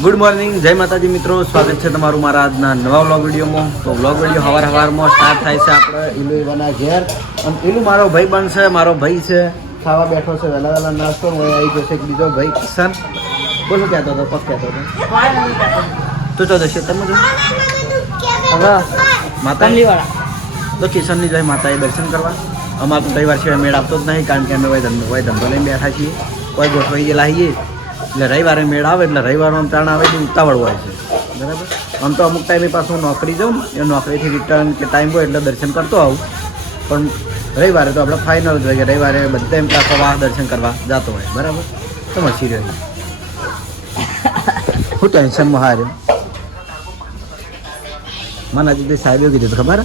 Good morning, જય માતાજી મિત્રો. સ્વાગત છે તમારું મારા આજના નવા વ્લોગ વિડીયોમાં. તો વ્લોગ વિડીયો સવારમાં સ્ટાર્ટ થાય છે આપણે ઈલુ એવાના ઘેર. અને ઈલુ મારો ભાઈ બનશે, મારો ભાઈ છે, ખાવા બેઠો છે વહેલા વહેલા નાસ્તો. હોય આવી જશે એક બીજો ભાઈ કિશન. બોલું કહેતો હતો, પગ કહેતો હતો. તું તો જશે તમે હવે માતાજીવાળા તો કિશનની જાય માતાએ દર્શન કરવા. અમારે તો રવિવાર સિવાય મેળ આપતો જ નહીં, કારણ કે અમે ધંધો લઈને બેઠા છીએ. કોઈ ગોઠવાઈ ગયેલા છીએ એટલે રવિવારે મેળ આવે એટલે રવિવારમાં ત્રણ આવે તો ઉતાવળ હોય છે, બરાબર. આમ તો અમુક ટાઈમે પાછું નોકરી જાઉં ને એ નોકરીથી રિટર્ન કે ટાઈમ હોય એટલે દર્શન કરતો આવું. પણ રવિવારે તો આપણે ફાઇનલ જ હોય કે રવિવારે બધા એમ પ્રવાહ દર્શન કરવા જતો હોય, બરાબર. તો મચી રહ્યો હું ટેન્શનમાં હાર્યો. મને હજી સાહેબે કીધું ખબર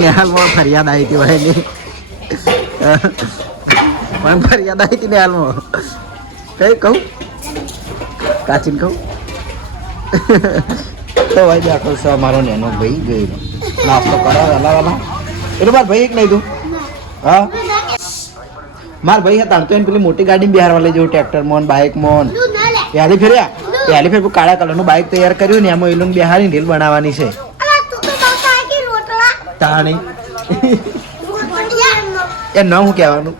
નિહાલમાં ફરિયાદ આવી હતી ભાઈ ની પણ ફરિયાદ આવી હતી નિહાલમાં. કઈ કહું કાચીને કહું તો ભાઈ બેઠો છે અમારો નેનો ભાઈ ગયેલો નાસ્તો કરો વહેલા વહેલા. એટલે મારા ભાઈ એક નહીં તું હા મારા ભાઈ હતા તો એને પેલી મોટી ગાડી બિહારમાં લઈ જવું, ટ્રેક્ટર મોન બાઇક મોન પહેલી ફેર કાળા કલરનું બાઇક તૈયાર કર્યું ને એમાં એલું બિહારી રીલ બનાવવાની છે. તાણી એ ન હું કહેવાનું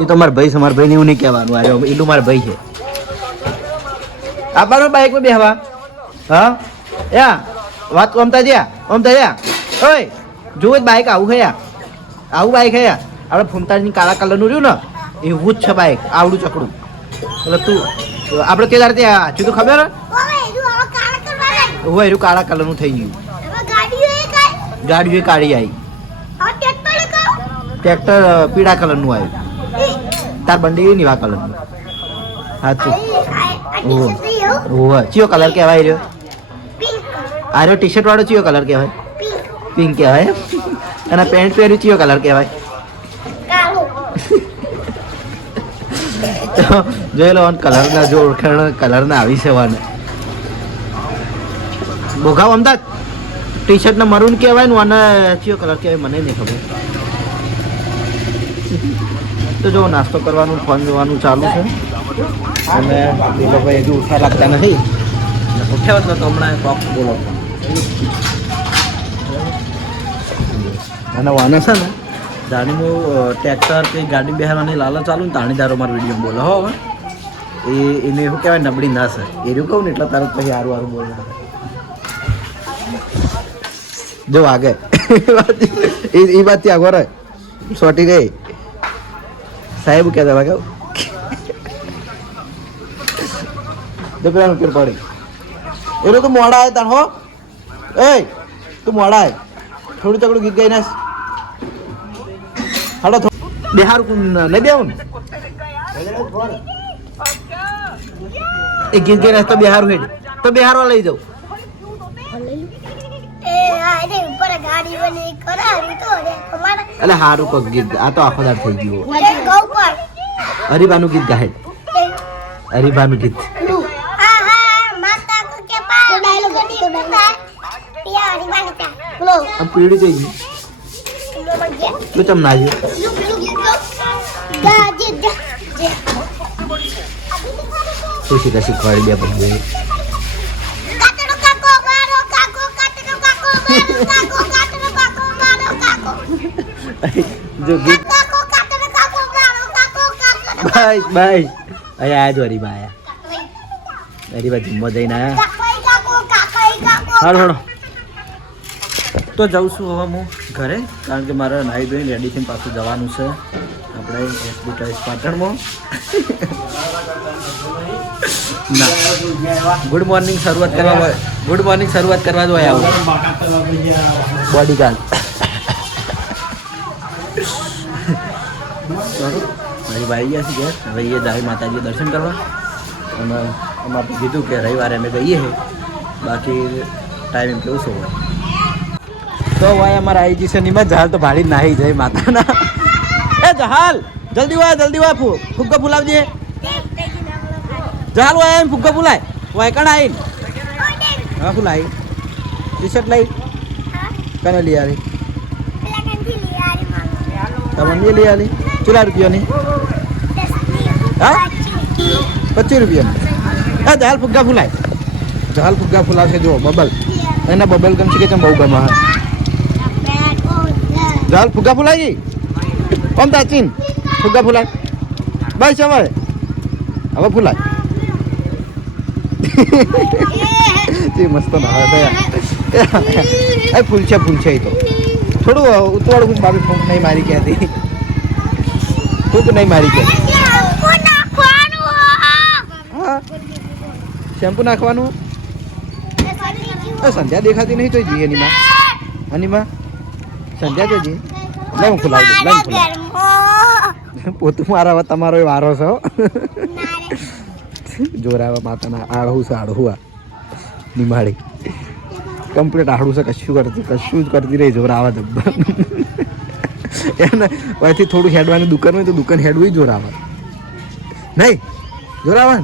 એ તો મારા ભાઈ છે, મારા ભાઈને એવું નહીં કહેવાનું. અરે એલું મારા ભાઈ છે. આપવાનું બાઇકમાં બેહવા હા યા વાત ઓમતા જ્યાં ઓય જોવું બાઇક આવું છે આવું બાઇક છે આપણે ફૂમતાની કાળા કલરનું રહ્યું ને એવું જ છે બાઇક, આવડું ચકડું. એટલે તું આપણે તે દાડે ત્યાં હજુ તો ખબર હોય એનું કાળા કલરનું થઈ ગયું. ગાડીઓ કાઢી આવી, ટ્રેક્ટર પીળા કલરનું આવ્યું, તાર બંડી નીવા કલરનું. સાચું ઓહો ચિયો કલર કહેવાય રહ્યો? આ રહ્યો ટી શર્ટ વાળો ચિયો કલર કહેવાય? પિંક કહેવાય. અને પેન્ટ પહેર્યું ચિયો કલર કહેવાય? જોઈ લો કલરના જો ઓળખાણ કલરના આવી છે વાને બોઘાવ અમદાવાદ. ટી શર્ટ ને મરૂન કહેવાય ને અને ચિયો કલર કહેવાય મને નહીં ખબર. તો જો નાસ્તો કરવાનું ફોન જોવાનું ચાલુ છે અને એ લોકો હજુ ઉઠવા લાગતા નથી. ઉઠ્યા હોત ને તો હમણાં બોક્સ બોલો અને વાના છે ને જાણીનું ટ્રેક્ટર કે ગાડી બેહારવાની લાલા ચાલુ ને તાણીદારો મારો વિડીયો બોલો હો. હવે એને શું કહેવાય નબળી ના છે એ રહ્યું કહું ને એટલે તારું પછી સારું સારું બોલે જો આગે એ વાતથી આગો રહે સોટી ગઈ સાહેબ કહેતા ભાઈ જો પેલા નોકર પડી એનું તું મોડા આવે તાર હો એ તું મોડા આવે થોડું ચકડું ગીત ગાઈ નાખ હાડો બિહાર નહીં બેવું એ ગીત ગાઈ નાખ તો બિહાર હેડ તો બિહારમાં લઈ જાઉં. એટલે હારું કોક ગીત આ તો આખો દાર થઈ ગયું. હરિભાનું ગીત ગાહે હરિભાનું ગીત પીડી થઈ ગઈ તું ચમ ના જો તું શીખા શીખવાડી દે પછી જો ગીત બાય બાય આયા જો હરીબા આયા હરીબા જમવા જઈને આયા. હાલો હાલો તો જાઉં છું હવે હું ઘરે, કારણ કે મારે નાહી ધોઈને રેડી થઈને પાછું જવાનું છે આપણે એસબી ચોઈસ પાટણમાં. ના ગુડ મોર્નિંગ શરૂઆત કરવા જ હોય આવું બોડીગાર્ડ. મારી ભાઈ ગયા છે ઘેર, હવે એ જાય માતાજી દર્શન કરવા. અને અમારે કીધું કે રવિવારે અમે ગઈએ છીએ, બાકી ટાઈમ એમ કેવું શું હોય તો ભાઈ અમારા આવી જશે નિમત જહાલ તો ભાડી નાહી જાય માતાના. એ જહાલ જલ્દી વા ફુગ્ગા ફુલાવજે. જહાલ હોય એમ ફુગ્ગા ફુલાય હોય કણ આવીને હા ફુલાઈ ટી શર્ટ લઈ કને લઈ આવી તમને લઈ આવી કેટલા રૂપિયાની હા 25 રૂપિયા. હા ઝાલ ફુગ્ગા ફૂલાય, ઝાલ ફુગ્ગા ફૂલાશે જો બબલ, એના બબલ ગમ છે કે ચમ બહુ ગમે. ઝાલ ફુગ્ગા ફૂલાય કોમ તાચીન ફુગ્ગા ફૂલાય બસ હવે ફૂલાય. તે મસ્ત ના આવે એ ફૂલ છે એ તો થોડું ઉતવાળું હું બાબી ફૂંક નહીં મારી ગયા હતી, ફૂંક નહીં મારી ગયા. હા શેમ્પુ નાખવાનું. સંધ્યા દેખાતી નહીં તો જી અનીમાં સંધ્યા તો જી. લઈ હું ખુલાવી દઉં, પોતું મારા તમારો વારો છો. જોરાવા માતાના આળહું છે, આળહું આ નિમાડી કમ્પ્લીટ આળું છે, કશું જ કરતી રહી જોરાવા જબ્બર. એને અહીંથી થોડું હેડવાની દુકાન હોય તો દુકાન હેડવું જોરાવા નહીં જોરાવા.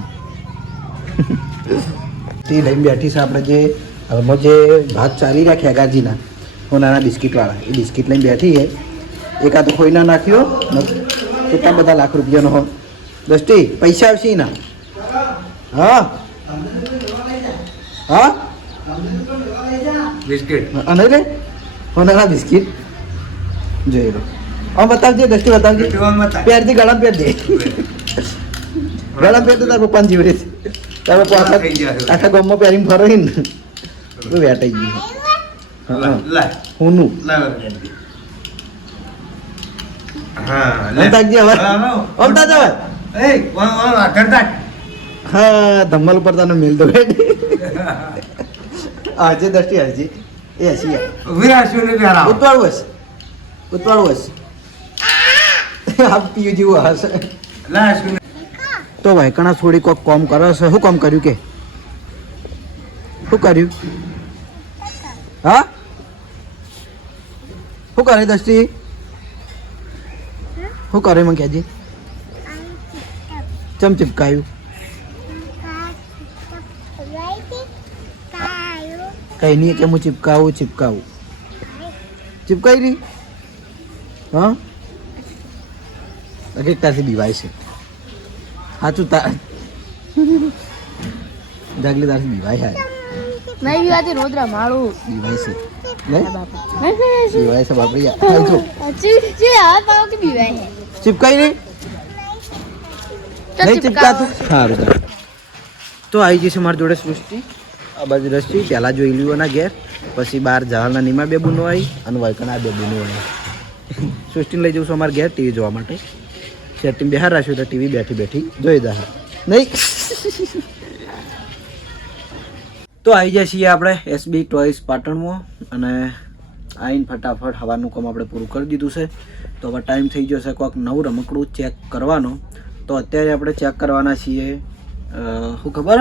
તે લઈને બેઠી છે આપણે જે હાલમાં જે ભાત ચાલી રહ્યા ખેગાજીના નાના બિસ્કિટવાળા, એ બિસ્કિટ લઈને બેઠી છે. એકાદ ખોઈ ના નાખ્યો કેટલા બધા લાખ રૂપિયાનો હો. દસ્તી પૈસા આવશે એના. હા હા બિસ્કિટ અને લે નાના બિસ્કિટ જોઈ લો. આમ બતાવજે દસ્તી બતાવજે. પહેરતી ગળામાં પહેરજે, ગળામાં પહેરતો તાર પપ્પાને જીવડે છે. તાર પપ્પા આખા ગામમાં પહેરીને ફરો ને તો વેટાઈ ગયું. હુંનું હા ધમ્મલ ઉપર તને મેલ દો આજે દસ્તી હજી એ હસી ઉતવાળું હશે, ઉતવાળું હશે આપ પીયું જેવું હશે. તો ભાઈ કણા થોડી કોક કોમ કરે છે. શું કામ કર્યું કે શું કર્યું? હા શું કરે દસ્તી? શું કરે મને કહેજે. ચમ ચિપકાયું કઈ નહીં કે હું ચિપકાવું ચિપકાઈ રહી. હા એક તારથી બીવાય છે સાચું જાગલી તારથી બીવાય છે. નહીં બીવાતી રોદરા માળું બીવાય છે બીવાય છે બાપરી. ચિપકાઈ રહી નહીં ચિપકાતું. સારું તો આવી જશે મારી જોડે સૃષ્ટિ. આ બાજુ રસ્તી પહેલાં જોઈ લ્યું એના ઘેર, પછી બહાર જવાના નીમાં 2 બૂનો આવી અને વૈકણા 2 બૂનો આવી. સૃષ્ટિને લઈ જઉં છું અમારા ઘેર ટીવી જોવા માટે. સેટિંગ બહાર રાખ્યું તો ટીવી બેઠી જોઈ દા નહીં. તો આવી જાય છીએ આપણે એસબી ટોયસ પાટણમાં અને આવીને ફટાફટ હવાનું કામ આપણે પૂરું કરી દીધું છે. તો હવે ટાઈમ થઈ ગયો છે કોઈક નવું રમકડું ચેક કરવાનો. તો અત્યારે આપણે ચેક કરવાના છીએ શું ખબર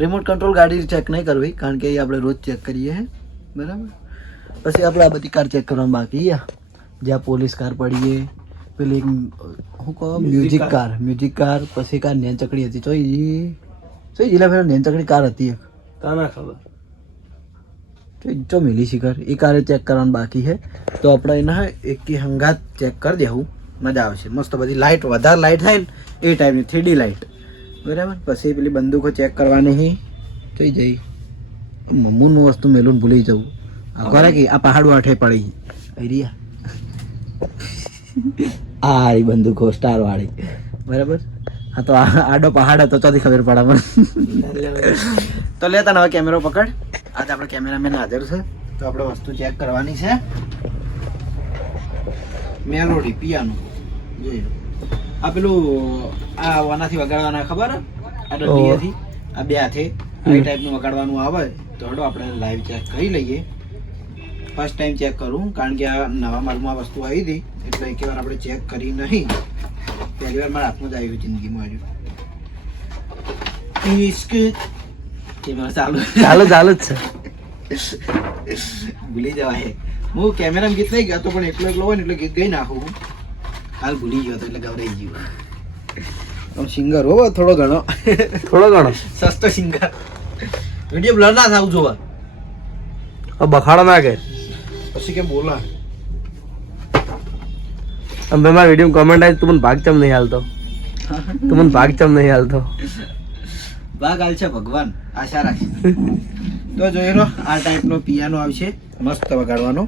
રિમોટ કંટ્રોલ ગાડી ચેક નહીં કરવી કારણ કે એ આપણે રોજ ચેક કરીએ બરાબર. પછી આપણે આ બધી કાર ચેક કરવાની બાકી જ્યાં પોલીસ કાર પડીએ પેલી શું કહો મ્યુઝિક કાર પછી કાર નેન ચકડી હતી જોઈ જિલ્લા ફેર નેન ચકડી કાર હતી એક તાના ખબર ચો મિલી શિખર એ કારે ચેક કરવાનું બાકી છે. તો આપણે એના એક હંગાત ચેક કરી દેવું મજા આવશે. મસ્ત બધી લાઇટ વધારે લાઇટ થાય ને એ ટાઈપની 3D લાઇટ બરાબર. પછી પેલી બંદૂકો ચેક કરવાની થઈ જઈ મમ્મુનું વસ્તુ મેલું ભૂલી જવું. આ કરે કે આ પહાડ વાઠે પડી રિયા આ બંદૂકો સ્ટાર વાળી બરાબર. હા તો આડો પહાડ હતો ચોથી ખબર પડે મને. તો લેતા હવે કેમેરો પકડ. આજે આપણે કેમેરામેન હાજર છે તો આપણે વસ્તુ ચેક કરવાની છે. મેલોડી પિયાનો જોઈ લો. આ પેલું આ વાનાથી વગાડવાના ખબર આ ડંડીએથી આ 2 હાથે આ ટાઈપનું વગાડવાનું આવે. તો હડો આપણે લાઈવ ચેક કરી લઈએ. ફર્સ્ટ ટાઈમ ચેક કરું કારણ કે આ નવા માલમાં વસ્તુ આવી હતી એટલે એક વાર આપણે ચેક કરી નહીં. પહેલી વાર મારા હાથમાં જ આવ્યું જિંદગીમાં આવ્યું. ચાલુ જ છે ભૂલી જવાય. હું કેમેરામાં ગીત નહીં ગાતો પણ એકલો હોય ને એટલે ગીત ગઈ નાખું. હાલ ભૂલી ગયો હતો એટલે ગભરાઈ ગયું. સિંગર હો થોડો ઘણો સસ્તો સિંગર. વિડીયો બ્લર ના થવું જોવા બખાડો ના કે પછી કે બોલા મારા વિડીયો કમેન્ટ આવી તું મને ભાગ ચમ નહીં હાલતો. તો મને ભાગ ચમ નહીં હાલતો. ભાગ હાલ છે ભગવાન, આશા રાખી. તો જોઈ લો આ ટાઈપનો પિયાનો આવશે મસ્ત વગાડવાનો.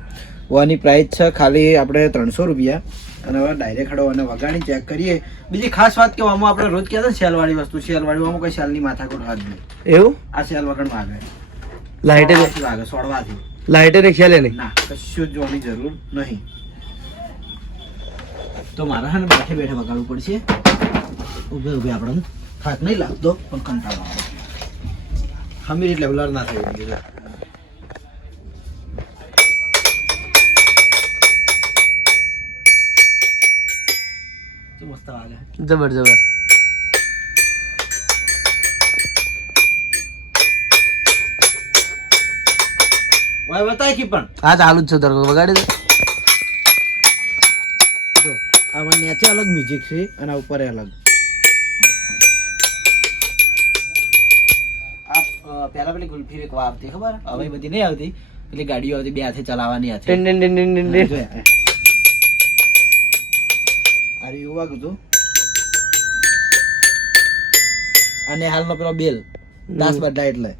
આની પ્રાઇસ છે ખાલી આપણે 300 રૂપિયા. અને હવે ડાયરેક્ટ ખડો અને વગાડી ચેક કરીએ. બીજી ખાસ વાત કે આમાં આપણે રોજ કહેતા સેલવાળી વસ્તુ, સેલવાળી આમાં કોઈ સેલની માથાકૂટ હાથ નહીં. એવું આ સેલ વગર વાગે, લાઇટે વાગે સોડવાથી. લાઇટે ખેલે નહીં. ના કશું જ જોવાની જરૂર નહીં. તો મારા હા ને બેઠે બેઠે વગાડવું પડશે. ઊભે ઊભે આપણને થાક નહીં લાગતો પણ કંટાળો આવે. હમીર એટલે બ્લર ના થઈ ગયું. મસ્ત વાગે. જબર જબર. વાય બતાય કે પણ હા ચાલુ જ છે તારો વગાડી દે. જો આમાં નીચે અલગ મ્યુઝિક છે અને ઉપર અલગ. આ પહેલા પેલી ગુલ્ફી એક આવતી ખબર, હવે બધી નહીં આવતી. પેલી ગાડીઓ આવતી બે હાથે ચલાવવાની હતી. Tin tin tin tin tin. જોયા અરે એવું વાગતું હતું. અને હાલનો પેલો બેલ 10 બદલાય એટલે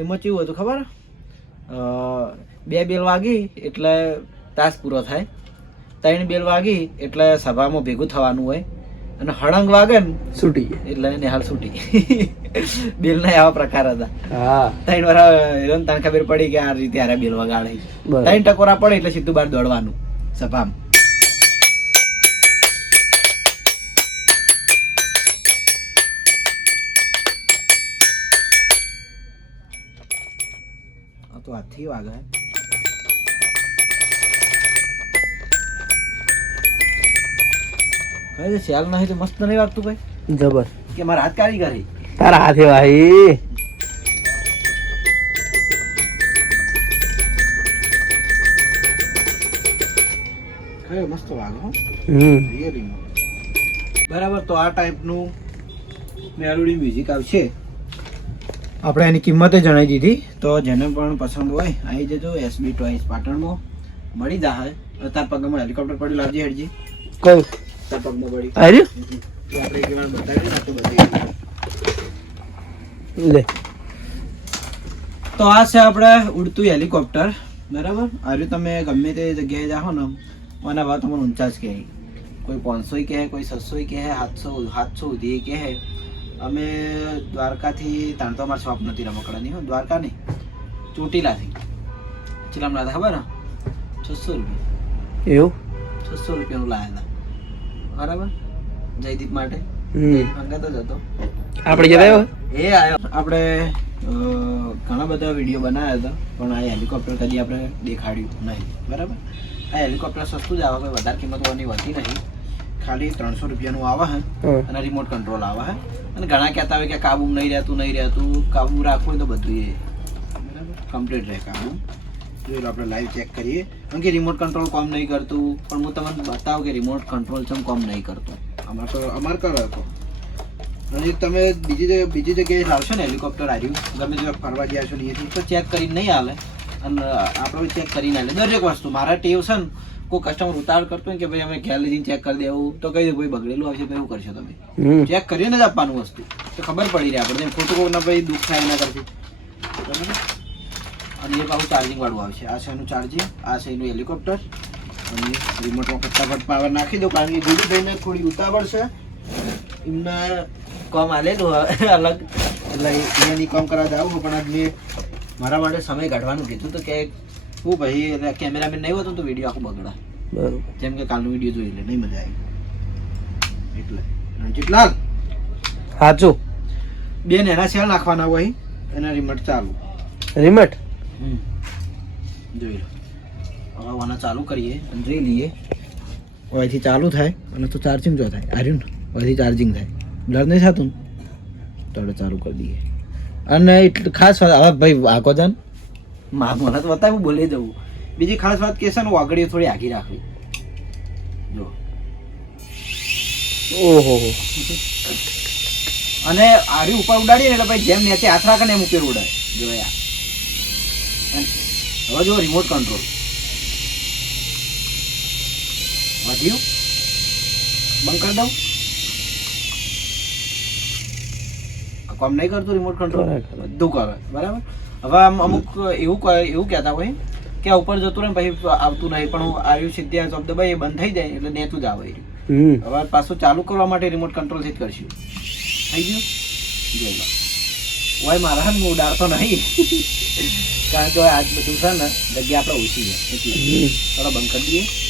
એમાં કેવું હતું ખબર, 2 બેલ વાગી એટલે તાસ પૂરો થાય, 3 બેલ વાગી એટલે સભામાં ભેગું થવાનું હોય, અને હળંગ વાગે ને છૂટી એટલે નિહાલ છૂટી. બેલ ના આવા પ્રકાર હતા. હા 3 વાર હેરાન તને ખબર પડી કે આ રીતે હારે બેલ વગાડે. 3 ટકોરા પડે એટલે સીધું બહાર દોડવાનું સભામાં. તો હાથથી વાગે. કઈ સેલ નહીં તો મસ્ત નહીં વાગતું કઈ જબર. કે મારા હાથ કારીગરી. તારા હાથે ભાઈ. કઈ મસ્ત વાગે હો. હમ બરાબર. તો આ ટાઈપનું મેલોડી મ્યુઝિક આવશે. આપણે એની કિંમતે જણાવી દીધી. તો જેને પણ પસંદ હોય આવી જજો. SB ટોયસ પાટણમાં મળી જાય. તાર પગમાં હેલિકોપ્ટર પડ્યું લાવજે હેડજી. કયું તાર પગમાં પડી આર્યું આપણે એક વાર બતાવી નાખો બતાવી. લે. તો આ છે આપણે ઉડતું હેલિકોપ્ટર. બરાબર. આર્યું તમે ગમે તે જગ્યાએ જાઓ ને આના ભાવ તમને ઊંચા જ કહે. કોઈ 500 કહે, કોઈ 600 કહે, 700 સુધી કહે. અમે દ્વારકાથી તાણ તો અમારી શોપ નથી રમકડાની, હો દ્વારકા નહીં, ચોટીલાથી ચિલામ લાવ્યા ખબર ને 600 રૂપિયા. એવું 600 રૂપિયાનું લાવ્યા હતા. બરાબર. જયદીપ માટે અંગત જ હતો. આપણે જતા એ આવ્યો. આપણે ઘણા બધા વિડીયો બનાવ્યા હતા પણ આ હેલિકોપ્ટર કદી આપણે દેખાડ્યું નહીં. બરાબર. આ હેલિકોપ્ટર સસ્તું જ આવે, કોઈ વધારે કિંમત હોવાની હોતી નહીં. ખાલી 300 રૂપિયાનું આવે છે અને રિમોટ કંટ્રોલ આવે છે. અને ઘણા કહેતા હોય કે કાબુ નહીં રહેતું. કાબુ રાખવું હોય તો બધું એ બરાબર કમ્પ્લીટ રહે કાબુ. જોઈ લો આપણે લાઈવ ચેક કરીએ. કારણ કે રિમોટ કંટ્રોલ કામ નહીં કરતું, પણ હું તમને બતાવું કે રિમોટ કંટ્રોલ ચમ કામ નહીં કરતું. અમાર કરો હતો. અને તમે બીજી જગ્યાએ લાવશો ને હેલિકોપ્ટર આવ્યું ગમે તે ફરવા ગયા છો ને તો ચેક કરીને નહીં હાલે. અને આપણે ચેક કરીને હાલે દરેક વસ્તુ. મારા ટેવ છે ને કોઈ કસ્ટમર ઉતાવળ કરતો હોય કે ભાઈ અમે ઘેર લઈને ચેક કરી દેવું તો કહી દે ભાઈ બગડેલું આવશે તો એવું કરશો તમે. ચેક કરીને જ આપવાનું વસ્તુ તો ખબર પડી રહે આપણે. ખોટું કોઈ ના ભાઈ દુઃખ થાય એના કરતી. બરાબર. અને એ પાછું ચાર્જિંગ વાળું આવશે. આ છે એનું ચાર્જિંગ, આ છે એનું હેલિકોપ્ટર. અને રિમોટમાં ફટાફટ પાવર નાખી દો કારણ કે ગુરુભાઈને થોડી ઉતાવળ છે. એમના કામ આલેલું અલગ એટલે એની કામ કરવા જાવું પણ આજ મેં મારા માટે સમય કાઢવાનું કીધું તો કે હું ભાઈ એટલે કેમેરામેન નહીં હોતું તો વિડીયો આખું બગડા. બરોબર. જેમ કે કાલનો વિડીયો જોઈ લે નહીં મજા આવી એટલે. રણજીતલાલ સાચું. 2 નેના સેલ નાખવાના હોય એના રિમોટ ચાલુ. રિમોટ જોઈ લો. હવે આના ચાલુ કરીએ અને જોઈ લઈએ. અહીંથી ચાલુ થાય અને તો ચાર્જિંગ જો થાય આર્યું ને અહીંથી ચાર્જિંગ થાય. બ્લર નહીં થતું તો આપણે ચાલુ કરી દઈએ. અને એટલે ખાસ વાત હવે ભાઈ આખો જાન મને તો બતાવું બોલી જવું. બીજી ખાસ વાત કે છે ને વાગડીઓ થોડી આગી રાખવી. જો ઓહો. અને આરી ઉપર ઉડાડીએ ને એટલે ભાઈ જેમ નીચે હાથ રાખે ને એમ ઉપર ઉડાય. જો યાર હવે જો રિમોટ કંટ્રોલ. કાઢ્યું બંધ કરી દઉં કામ નહીં કરતું રિમોટ કંટ્રોલ બધું કરે બરાબર હવે આમ અમુક એવું કહેતા હોય કે આ ઉપર જતું રહે ને પછી આવતું નહીં પણ હું આવ્યું સીધી આ શબ્દ ભાઈ એ બંધ થઈ જાય એટલે નેતું જ આવે હવે પાછું ચાલુ કરવા માટે રિમોટ કંટ્રોલથી જ કરશું થઈ ગયું જોઈ લો ભાઈ મારા હું ઉડાડતો નહીં કારણ કે આજ બધું છે ને જગ્યા આપણે ઓછી છે એટલે થોડા બંધ કરી દઈએ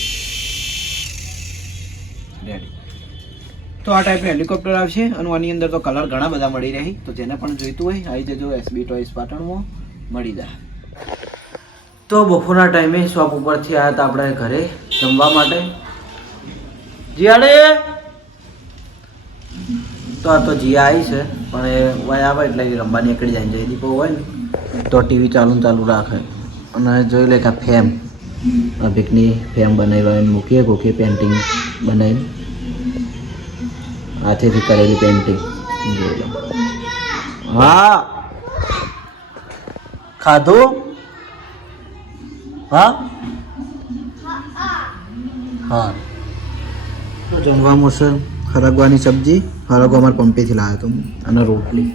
રેડી તો આ ટાઈપનું હેલિકોપ્ટર આવશે અને આની અંદર તો કલર ઘણા બધા મળી રહી તો જેને પણ જોઈતું હોય આવી જજો એસબી ટોયસ પાટણમાં મળી જાય તો બપોરના ટાઈમે શોપ ઉપરથી આવ્યા હતા આપણે ઘરે જમવા માટે જીયાડે તો આ તો જીયા આવી છે પણ એ વાય આવે એટલે રમવા નીકળી જાય જયદીપો હોય ને તો ટીવી ચાલુ રાખે અને જોઈ લે કે ફેમ અભિકની ફેમ બનાવી મૂકીએ કોકી પેન્ટિંગ બનાવી હાથેથી કરેલી પેન્ટિંગ જોઈ લો હા ખાધું હા હા તો જમવામાં છે હરગવાની સબ્જી હરગો અમારે પંપેથી લાવ્યો હતો અને રોટલી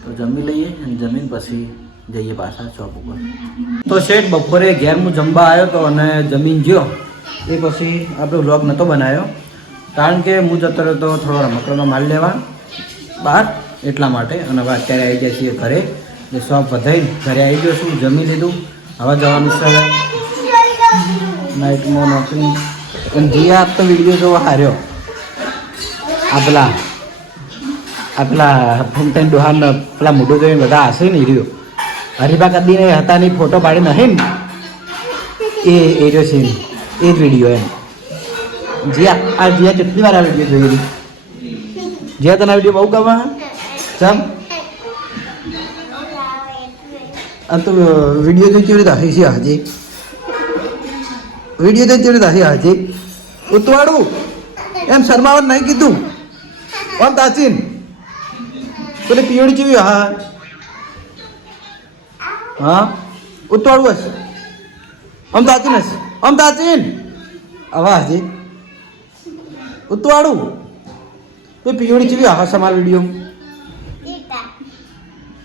તો જમી લઈએ અને જમીન પછી જઈએ પાછા શોપ ઉપર તો શેઠ બપોરે ઘેર હું જમવા આવ્યો હતો અને જમીન જ્યો એ પછી આપણે વ્લોગ નહોતો બનાવ્યો કારણ કે હું જતો રહ્યો તો થોડો રમકડાનો માલ લેવા બહાર એટલા માટે અને હવે અત્યારે આવી જાય છીએ ઘરે જે શોપ વધારી ઘરે આવી ગયો છું જમી લીધું હવે જવાનું છે નાઇટમાં નોકરી અને જીયા તો વિડીયો જોવા હાર્યો આ પેલા ફોન્ટેન ડોહાન પેલા મોઢું જોઈને બધા હશે ને રહ્યો હરીબા કદીને હતા નહીં ફોટો પાડી નહીં ને એ રહ્યો છે એ જ વિડીયો એમ જીયા કેટલી વાર આ વિડીયો જોયેલી જીયા તને વિડીયો બહુ ગમે ચમ અને તું વિડીયો જોઈ કેવી રીતે હસી છે હાજી વિડીયો જોઈ કેવી રીતે હસી હાજી ઉતવાડું એમ શર્માવત નહીં કીધું ઓમ તાચીન પેલી પીવડી કેવી હા ઉતવાડું હશે આમ તાચીન હશે આમ તાચીન આવા હાજી ઉતવાડું તો પીવડી કેવી હશે અમારા વિડીયો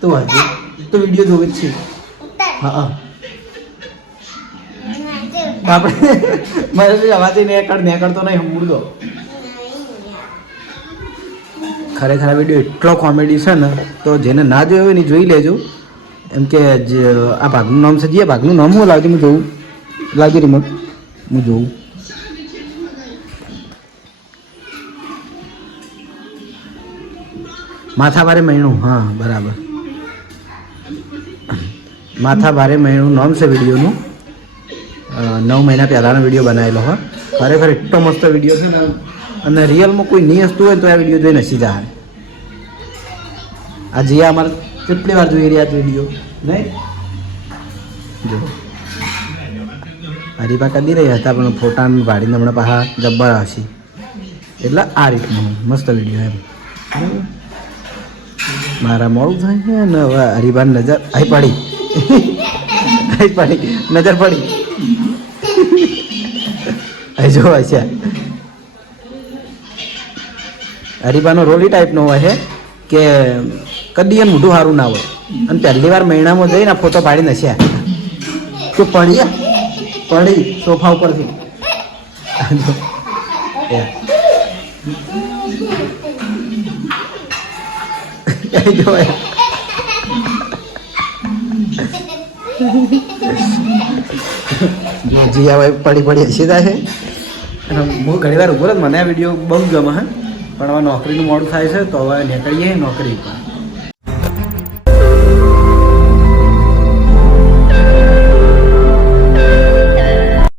તો હાજી તો વિડીયો જોવે જ છે હા આપણે મારે અવાજ નેકળતો નહીં હમુડો ખરેખર વિડીયો એટલો કોમેડી છે ને તો જેને ના જોયો હોય ને જોઈ લેજો એમ કે જે આ ભાગનું નામ છે જે ભાગનું નામ હું લાવજે હું જોઉં લાવજે રિમોટ હું જોઉં માથા ભારે મહિનું હા બરાબર માથા ભારે મહિનું નામ છે વિડીયોનું 9 મહિના પહેલાંનો વિડીયો બનાવેલો હોય ખરેખર એટલો મસ્ત વિડીયો છે ને અને રિયલમાં કોઈ નહીં હસતું હોય તો આ વિડીયો જોઈને હસી જાય આ જીયા અમારે કેટલી વાર જોઈ રહ્યા વિડીયો નહીં જો હરીફા કરી રહ્યા હતા પણ ફોટાને ભાડીને હમણાં પાછા જબ્બર હસી એટલે આ રીતનું મસ્ત વિડીયો એમ બરાબર મારા મોડું થાય છે ને હવે હરીફાની નજર આવી પડી નજર પડી અહીં જોવા છે હરીફાનો રોલી ટાઈપનો હોય છે કે કદી એમ મોઢું સારું ના હોય અને પહેલી વાર મહિનામાં જઈને ફોટો પાડી નસ્યા તો પડી સોફા ઉપરથી જોવાય જીયા પડી હસી થાય છે અને હું ઘણી વાર ઉભો મને આ વિડીયો બહુ ગમે હે પણ હવે નોકરીનું મોડું થાય છે તો હવે નીકળીએ નોકરી પર